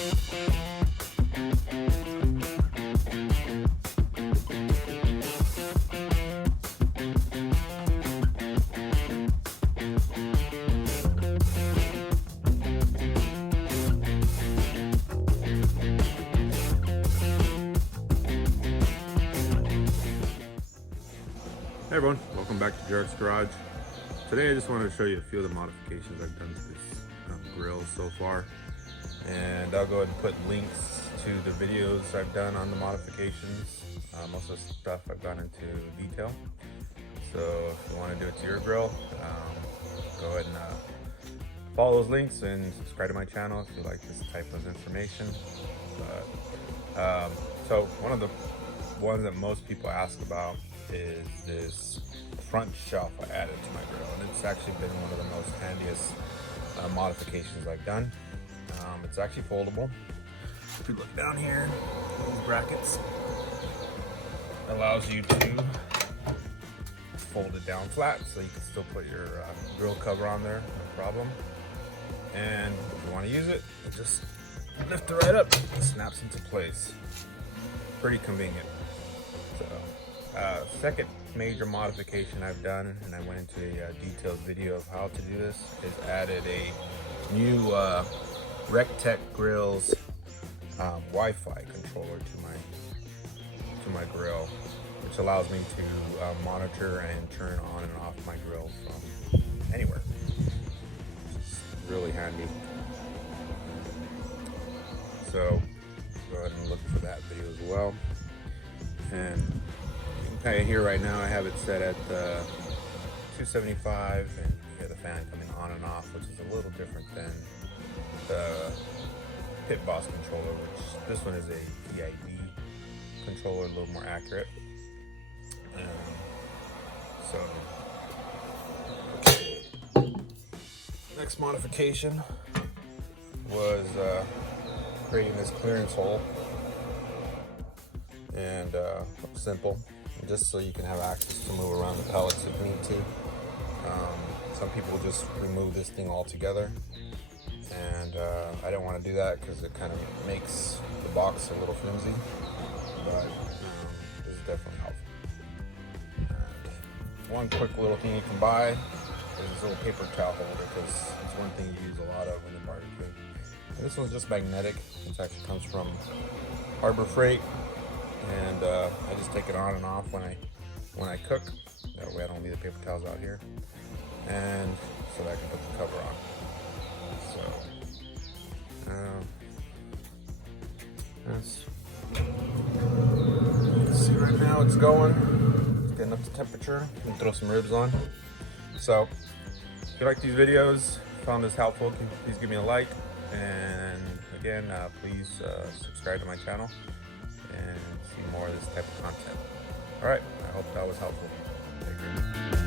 Hey everyone, welcome back to Joerik's Garage. Today I just wanted to show you a few of the modifications I've done to this grill so far. And I'll go ahead and put links to the videos I've done on the modifications. Most of the stuff I've gone into detail. So if you want to do it to your grill, go ahead and follow those links and subscribe to my channel if you like this type of information. So one of the ones that most people ask about is this front shelf I added to my grill, and it's actually been one of the most handiest modifications I've done. It's actually foldable. If you look down here, those brackets allows you to fold it down flat, so you can still put your grill cover on there, no problem. And if you want to use it, you just lift it right up, it snaps into place. Pretty convenient. So, second major modification I've done, and I went into a detailed video of how to do this, is added a new Rectech Grills Wi-Fi controller to my grill, which allows me to monitor and turn on and off my grill from anywhere. It's really handy. So go ahead and look for that video as well. And kind of here right now I have it set at 275, and you hear the fan coming on and off, which is a little different than the Pit Boss controller, which this one is a PID controller, a little more accurate. Next modification was creating this clearance hole, and simple, just so you can have access to move around the pellets if you need to. Some people just remove this thing altogether, and I don't want to do that because it kind of makes the box a little flimsy, but this is definitely helpful. And one quick little thing you can buy is this little paper towel holder, because it's one thing you use a lot of in the barbecue. And this one's just magnetic. It actually comes from Harbor Freight, and I just take it on and off when I cook. That way I don't leave the paper towels out here, and so that I can put the cover on. So you can see right now it's going. It's getting up to temperature. You can throw some ribs on. So if you like these videos, found this helpful, please give me a like, and again, please subscribe to my channel and see more of this type of content. All right, I hope that was helpful. Thank you.